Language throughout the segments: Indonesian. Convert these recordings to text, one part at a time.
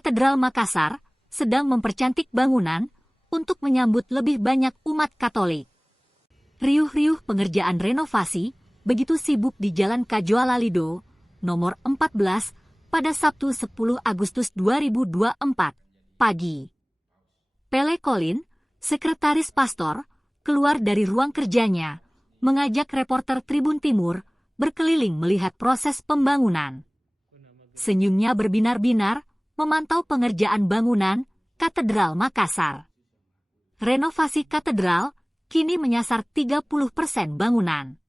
Katedral Makassar sedang mempercantik bangunan untuk menyambut lebih banyak umat Katolik. Riuh-riuh pengerjaan renovasi begitu sibuk di Jalan Kajuala Lido, nomor 14, pada Sabtu 10 Agustus 2024, pagi. Pele Colin, sekretaris pastor, keluar dari ruang kerjanya, mengajak reporter Tribun Timur berkeliling melihat proses pembangunan. Senyumnya berbinar-binar memantau pengerjaan bangunan Katedral Makassar. Renovasi katedral kini menyasar 30% bangunan.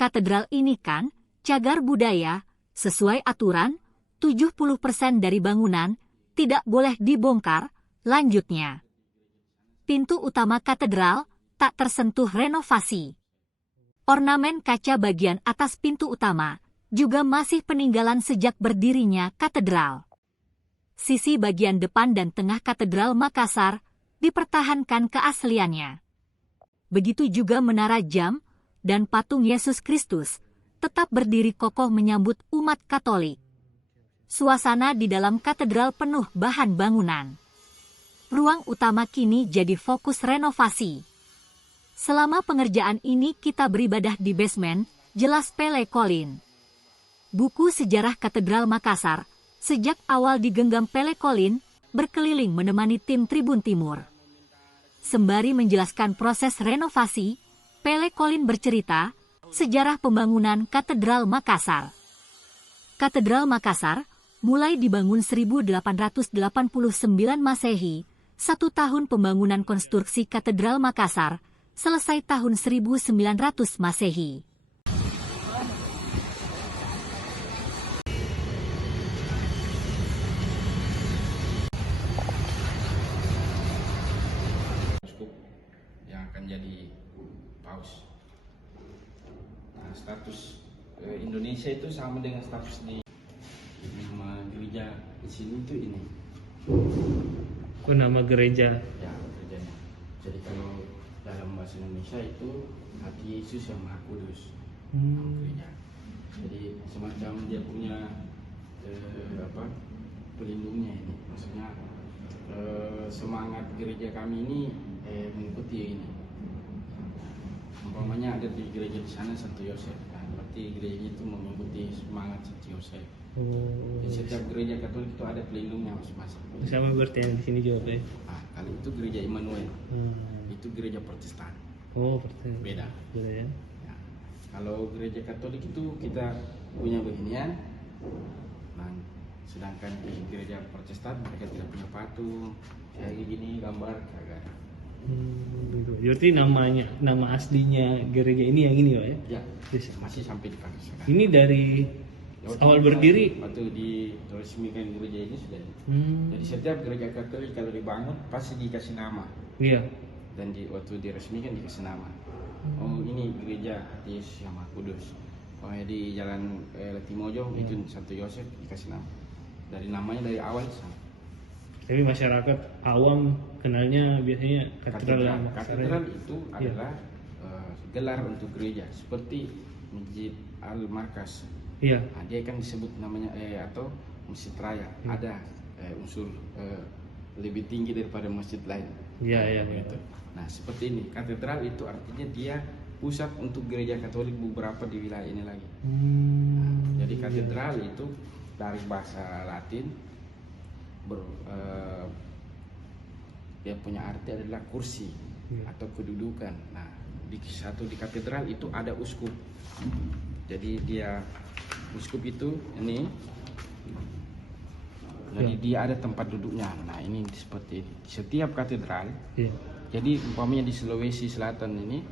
Katedral ini kan cagar budaya, sesuai aturan, 70% dari bangunan tidak boleh dibongkar, lanjutnya. Pintu utama katedral tak tersentuh renovasi. Ornamen kaca bagian atas pintu utama juga masih peninggalan sejak berdirinya katedral. Sisi bagian depan dan tengah Katedral Makassar dipertahankan keasliannya. Begitu juga menara jam dan patung Yesus Kristus tetap berdiri kokoh menyambut umat Katolik. Suasana di dalam katedral penuh bahan bangunan. Ruang utama kini jadi fokus renovasi. Selama pengerjaan ini kita beribadah di basement, jelas Pele Colin. Buku sejarah Katedral Makassar sejak awal digenggam Pele Colin berkeliling menemani tim Tribun Timur. Sembari menjelaskan proses renovasi, Pele Colin bercerita sejarah pembangunan Katedral Makassar. Katedral Makassar mulai dibangun 1889 Masehi, 1 tahun pembangunan konstruksi Katedral Makassar, selesai tahun 1900 Masehi. Jadi paus. Nah, status Indonesia itu sama dengan status di nama gereja di sini itu ini. Nama gereja. Ya, gerejanya. Jadi kalau dalam bahasa Indonesia itu hati Yesus yang Maha Kudus. Gereja. Jadi semacam dia punya pelindungnya ini. Maksudnya semangat gereja kami ini mengikuti ini. Umpamanya ada di gereja di sana Santo Yosef, nah, berarti gereja itu mengikuti semangat Santo Yosef. Di setiap gereja Katolik itu ada pelindungnya masing-masing. Sama berarti yang di sini juga, Pak? Nah, kalau itu gereja Immanuel, itu gereja Protestan. Oh, Protestan. Beda. Beda ya. Ya. Kalau gereja Katolik itu kita punya beginian, nah, sedangkan di gereja Protestan mereka tidak punya patung, kayak gini gambar kagak. Berarti nama aslinya gereja ini yang ini, Pak ya? Ya, masih sampai dipakai sekarang. Ini dari awal berdiri? Waktu diresmikan gereja ini sudah. Jadi setiap gereja Katolik kalau dibangun pasti dikasih nama. Iya. Dan waktu diresmikan dikasih nama. Oh, ini gereja Yesus yang Maha Kudus. Oh, di Jalan Latimojo itu Santo Yosef dikasih nama. Dari namanya dari awal sama. Tapi masyarakat awam kenalnya biasanya katedral. Katedral itu adalah gelar untuk gereja seperti Masjid Al-Markas. Iya. Nah, dia kan disebut namanya atau Masjid Raya. Ada unsur lebih tinggi daripada masjid lain. Iya. Gitu. Nah, seperti ini. Katedral itu artinya dia pusat untuk gereja Katolik beberapa di wilayah ini lagi. Nah, jadi katedral itu dari bahasa Latin dia punya arti adalah kursi atau kedudukan. Nah, di katedral itu ada uskup. Jadi dia uskup itu ini. Jadi dia ada tempat duduknya. Nah, ini seperti ini. Setiap katedral. Jadi umpamanya di Sulawesi Selatan ini,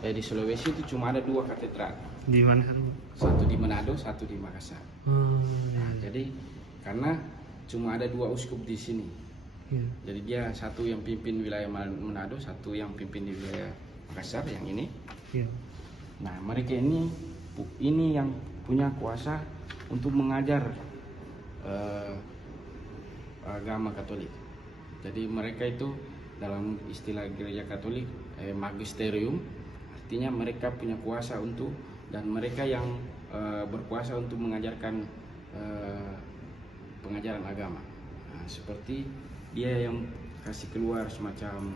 di Sulawesi itu cuma ada 2 katedral. Di mana? Satu di Manado, satu di Makassar. Nah, jadi karena cuma ada 2 uskup di sini. Jadi dia satu yang pimpin wilayah Manado, satu yang pimpin di wilayah Makassar yang ini. Nah, mereka ini yang punya kuasa untuk mengajar agama Katolik. Jadi mereka itu dalam istilah gereja Katolik magisterium, artinya mereka punya kuasa untuk, dan mereka yang berkuasa untuk mengajarkan pengajaran agama. Nah, seperti dia yang kasih keluar semacam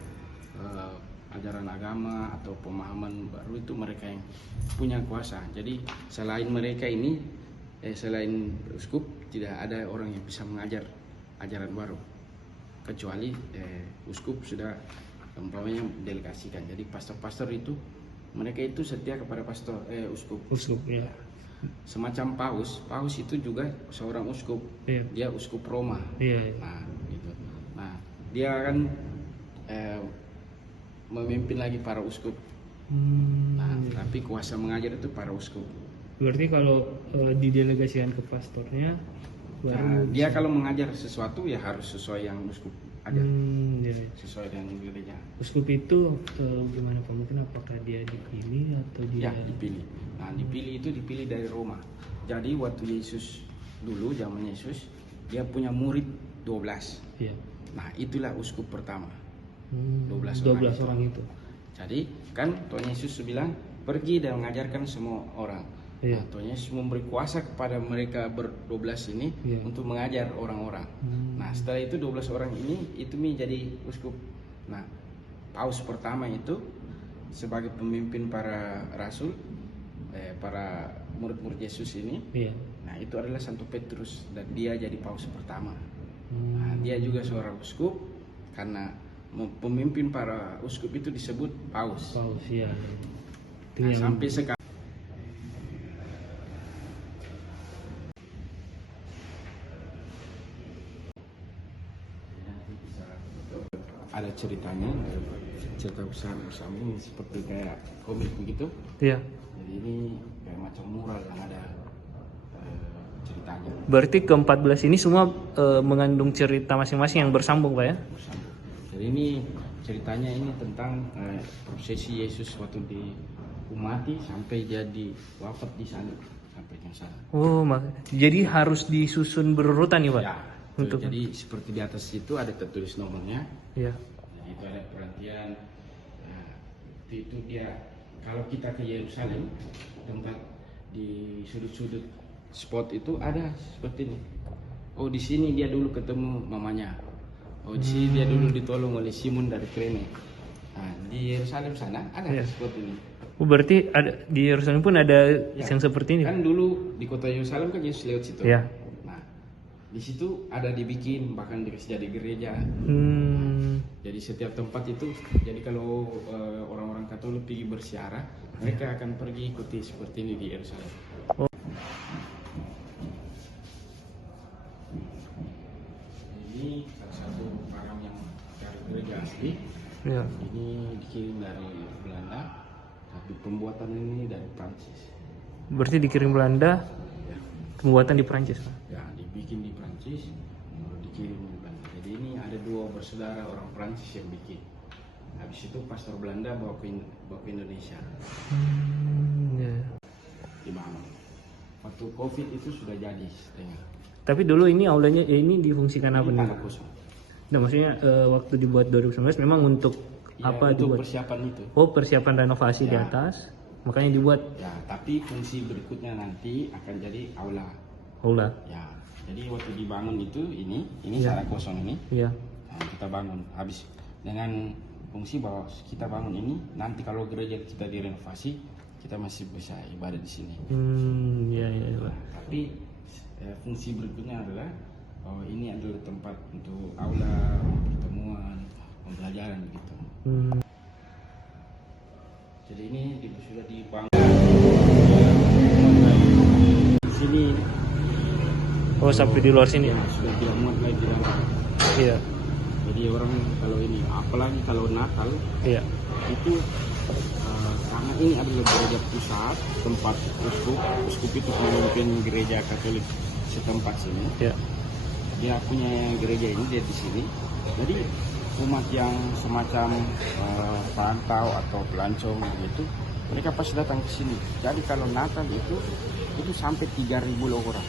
ajaran agama atau pemahaman baru, itu mereka yang punya kuasa. Jadi selain mereka ini, selain uskup, tidak ada orang yang bisa mengajar ajaran baru kecuali uskup sudah umpamanya delegasikan. Jadi pastor-pastor itu mereka itu setia kepada uskup. Uskup ya. Semacam paus itu juga seorang uskup. Iya. Dia uskup Roma. Iya. Nah, gitu. Nah, dia kan memimpin lagi para uskup. Nah, tapi kuasa mengajar itu para uskup. Berarti kalau didelegasikan ke pastornya baru dia kalau mengajar sesuatu ya harus sesuai yang uskup ajar. Iya. Sesuai dengan gereja. Uskup itu gimana Pak? Mungkin apakah dia dipilih atau dia? Ya, dipilih. Nah, dipilih dari Roma. Jadi waktu Yesus dulu, zaman Yesus, dia punya murid 12. Iya. Nah, itulah uskup pertama. 12 orang itu. Jadi kan Tuhan Yesus bilang pergi dan mengajarkan semua orang. Iya. Nah, Tuhan Yesus memberi kuasa kepada mereka ber-12 ini untuk mengajar orang-orang. Nah, setelah itu 12 orang ini itu menjadi uskup. Nah, paus pertama itu sebagai pemimpin para rasul, para murid-murid Yesus ini. Iya. Nah, itu adalah Santo Petrus dan dia jadi paus pertama. Nah, dia juga seorang uskup karena pemimpin para uskup itu disebut paus. Paus ya. Nah, sampai sekarang ada ceritanya, cerita bersambung seperti kayak komik begitu. Iya. Jadi ini kayak macam mural yang ada ceritanya. Berarti ke-14 ini semua mengandung cerita masing-masing yang bersambung Pak ya? Bersambung. Jadi ini ceritanya ini tentang prosesi Yesus waktu diumati sampai jadi wafat di sana, sampai yang sana. Oh, jadi harus disusun berurutan nih Pak? Ya. Jadi seperti di atas itu ada tertulis nomornya. Iya. Nah, itu ada perhatian. Nah, itu dia kalau kita ke Yerusalem, tempat di sudut-sudut spot itu ada seperti ini. Oh, di sini dia dulu ketemu mamanya. Oh, di sini dia dulu ditolong oleh Simon dari Kirene. Nah, di Yerusalem sana ada seperti ini. Oh, berarti ada di Yerusalem pun ada yang seperti ini. Kan dulu di kota Yerusalem kan Yesus lewat situ. Iya. Nah, di situ ada dibikin bahkan jadi gereja. Jadi setiap tempat itu, jadi kalau orang-orang Katolik pergi bersiarah, mereka akan pergi ikuti seperti ini di Yerusalem. Oh. Ini salah satu barang yang dari gereja asli. Ya. Ini dikirim dari Belanda, tapi pembuatan ini dari Prancis. Berarti dikirim Belanda, pembuatan di Prancis Pak? Ya, dibikin di Prancis, dikirim di Belanda. Jadi ini ada dua bersaudara orang Prancis yang bikin. Habis itu pastor Belanda bawa ke Indonesia. Ya. Dibangun. Waktu COVID itu sudah jadi setengah. Tapi dulu ini aulanya ini difungsikan apa nih? Tanah kosong. Nah, maksudnya waktu dibuat 2019 memang untuk apa untuk dibuat? persiapan itu. Oh, persiapan renovasi di atas, makanya dibuat. Ya, tapi fungsi berikutnya nanti akan jadi aula. Aula. Ya, jadi waktu dibangun itu ini tanah kosong ini. Iya. Nah, kita bangun habis dengan fungsi bahwa kita bangun ini nanti kalau gereja kita direnovasi kita masih bisa ibadah di sini. Iya. Tapi fungsi berikutnya adalah ini adalah tempat untuk aula, pertemuan, pembelajaran gitu. Jadi ini sudah dibangun. Di sini. Oh, sampai di luar sini. Ya, sudah tidak muat lagi di dalam. Iya. Jadi orang kalau ini, apalagi kalau Natal, itu karena ini adalah gereja pusat, tempat uskup itu memimpin gereja Katolik setempat sini. Iya. Dia punya gereja ini dia di sini. Jadi umat yang semacam perantau atau pelancong gitu, mereka pasti datang ke sini. Jadi kalau Natal itu sampai 3.000 orang.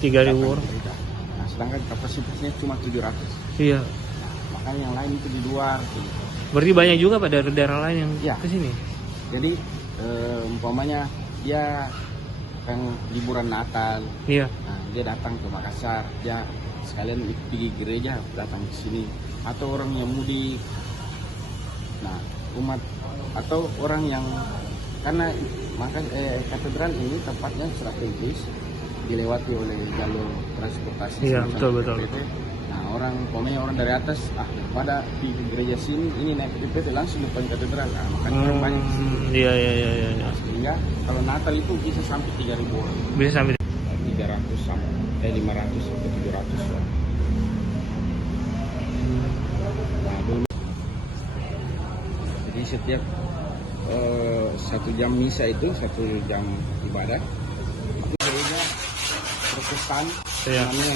3.000 orang. Nah, sedangkan kapasitasnya cuma 700. Iya. Nah, makanya yang lain itu di luar. Gitu. Berarti banyak juga pada daerah lain yang ke sini. Jadi umpamanya dia kan liburan Natal. Iya. Nah, dia datang ke Makassar, dia sekalian pergi gereja, datang ke sini. Atau orang yang mudik. Nah, umat atau orang yang karena katedral ini tempatnya strategis, dilewati oleh jalur transportasi. Iya, betul. Nah, orang dari atas, daripada di gereja sini, ini naik ke PT langsung depan katedral. Nah, makanya orang banyak di sini. Iya. Sehingga kalau Natal itu bisa sampai 3.000 orang. Bisa sampai 300 sampai 500 sampai 700 orang. Nah, dulu. Jadi setiap 1 jam misa itu 1 jam ibadah itu gereja Protestan Emmanuel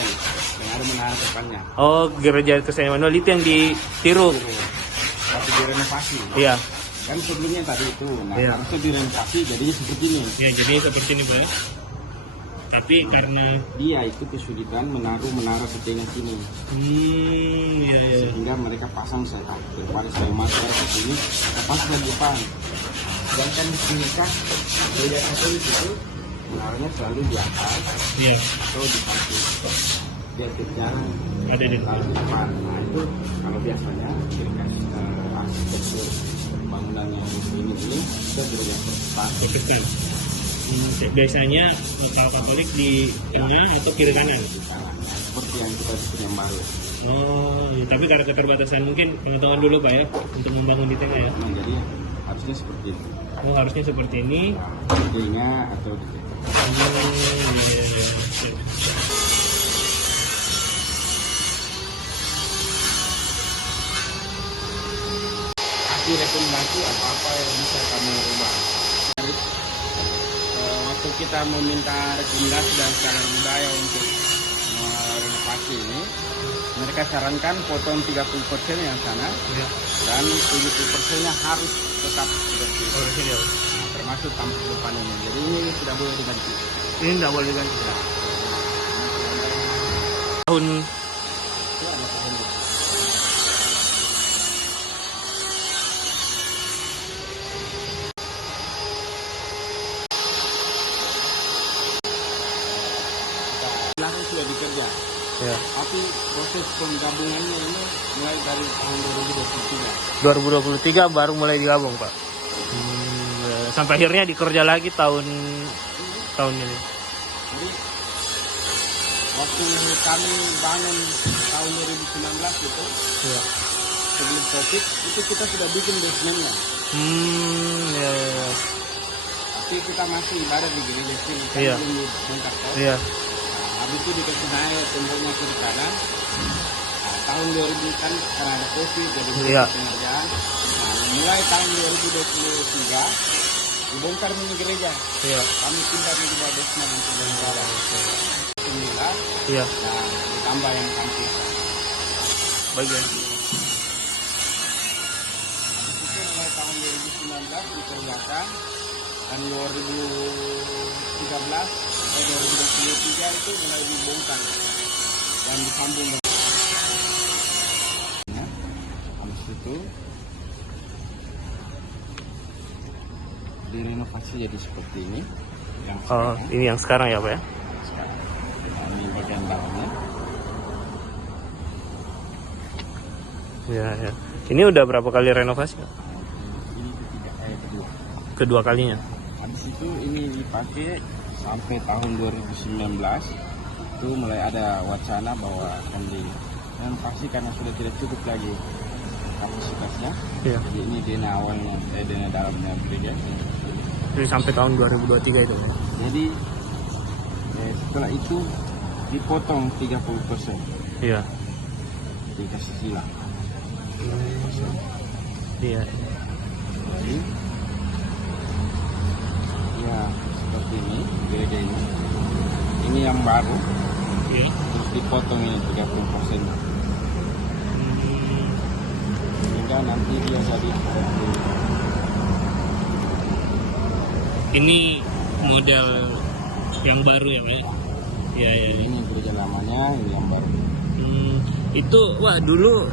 yang ada menara depannya. Oh, gereja Kristen Emmanuel itu yang ditiru. Tapi direnovasi. Iya. Kan sebelumnya tadi itu, Iya. harusnya direnovasi jadinya seperti ini. Ya, jadi seperti ini, Pak. Tapi karena Dia itu kesulitan menaruh menara setengah sini. iya. Sehingga mereka pasang daripada saya masuk ke sini, pasang di depan. Sedangkan di sini kan gereja Katolik itu menaranya selalu di atas Iya. atau di samping. Biar jarang Ada di taruh di depan. Nah itu kalau biasanya dikasih arsitektur bangunan yang ini kita gereja Protestan. Biasanya kalau Katolik di tengah atau kiri kanan. seperti yang kita bikin yang baru. Oh, tapi karena keterbatasan mungkin pengetahuan dulu Pak ya untuk membangun di tengah ya. Nah, jadi harusnya seperti itu. Oh, harusnya seperti ini. Telinga atau di Iya. kasih rekomendasi apa yang bisa kamu ubah. Waktu kita meminta rekomendasi dan cagar budaya untuk renovasi ini, mereka sarankan potong 30% yang sana dan 70%-nya harus tetap seperti itu. Nah, termasuk tampuk depan ini. Jadi ini tidak boleh diganti. Ini tidak boleh diganti. Tahun Itu ada tahun ini. Langsung sudah dikerja. ya. Tapi proses penggabungannya ini mulai dari tahun 2023 2023. baru mulai digabung Pak. Sampai akhirnya dikerja lagi tahun ini. Jadi waktu kami bangun tahun 2019 itu, Ya. sebelum COVID itu kita sudah bikin basementnya. Ya. Tapi kita masih ibadah di gereja sini kan Iya. belum dibongkar kok. Iya. Nah, habis itu dikasih naik temboknya ke kanan. Nah, tahun 2000 kan karena ada COVID jadi Iya. pengerjaan. Nah, mulai tahun 2023 dibongkar mini gereja. Iya. Kami pindah di bawah basement untuk beribadah. 9. Iya. Nah, ditambah yang kampus. Bagian. Habis itu mulai tahun 2019 dikerjakan dan 2023 itu mulai dibongkar dan disambung. Ya, habis itu direnovasi jadi seperti ini. Yang Oh, sekarang. ini yang sekarang ya Pak ya? Sekarang. Nah, ini bagian dalamnya. Iya. Ini udah berapa kali renovasi? Pak? Ini kedua. Kedua kalinya. Habis itu ini dipakai sampai tahun 2019 itu mulai ada wacana bahwa akan direnovasi karena sudah tidak cukup lagi kapasitasnya. Iya. Jadi ini dana awalnya, dana dalamnya gereja. Jadi sampai tahun 2023 itu. Jadi setelah itu dipotong 30%, Iya. dikasih silang. Iya. Jadi ya seperti ini gereja ini. Ini yang baru. Oke. Terus dipotong ini 30%. Sehingga nanti dia jadi Ini model yang baru ya Pak ya? Iya. ini gereja lamanya, ini yang baru. Itu wah dulu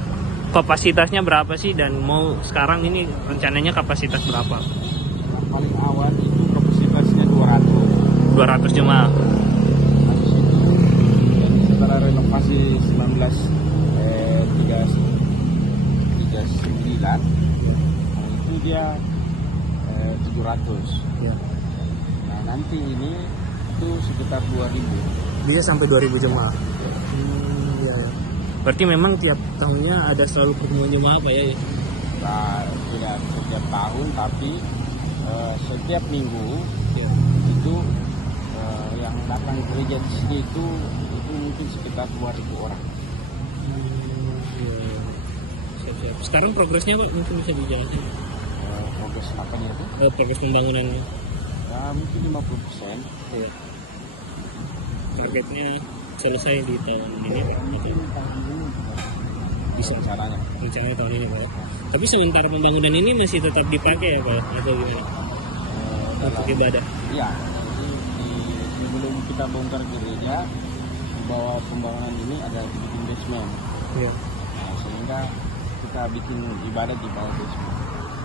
kapasitasnya berapa sih dan mau sekarang ini rencananya kapasitas berapa? Yang paling awal itu kapasitasnya 200. 200 jemaah. Habis itu setelah renovasi 1939, itu dia 700. Ya. Nah nanti ini itu sekitar 2000. Bisa sampai 2000 jemaah. Iya, ya. Berarti memang tiap tahunnya ada selalu pertemuan jemaah Pak ya? Nah, tidak setiap tahun tapi setiap minggu Ya. itu yang datang gereja di sini itu mungkin sekitar 2000 orang. Iya, ya. Siap-siap. Sekarang progresnya Pak mungkin bisa dijelaskan? Progres apanya itu? Progres pembangunannya. Ya, mungkin 50%. Ya. Targetnya selesai di tahun ini Pak? Atau Tahun ini bisa caranya. rencananya tahun ini Pak? Tapi sementara pembangunan ini masih tetap dipakai ya Pak? Atau gimana? Untuk ibadah? Iya, jadi sebelum kita bongkar gereja, di bawah pembangunan ini ada bikin basement. Iya. Nah, sehingga kita bikin ibadah di bawah basement.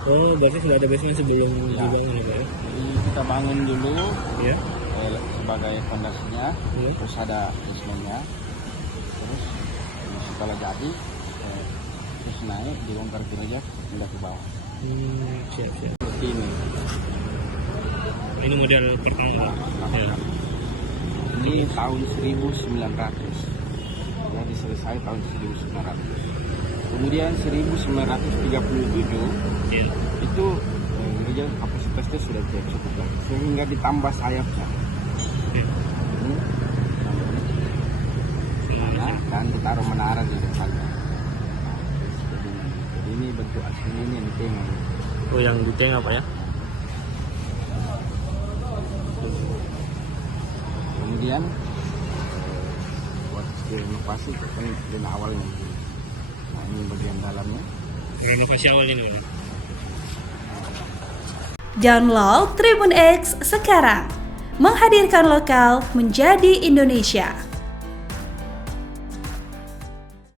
Oh, berarti sudah ada basement sebelum Ya. dibangun ya Pak ya? Jadi kita bangun dulu Iya. sebagai fondasinya, Iya. terus ada basementnya, terus setelah jadi terus naik dibongkar gereja pindah ke bawah. Siap-siap. Seperti ini. Ini model pertama. Ya. Ini tahun 1900. Jadi selesai tahun 1900. Kemudian 1937 Ya. itu gereja kapasitasnya sudah cukup lah, sehingga ditambah sayapnya. Ya. Nah, dan ditaruh menara di depannya. Jadi ini bentuk asli ini yang ditengah. Oh, yang di tengah Pak ya? Kemudian buat renovasi kan dari awalnya. Nah, ini bagian dalamnya. Renovasi awal ini Pak. Download Tribun X sekarang, menghadirkan lokal menjadi Indonesia.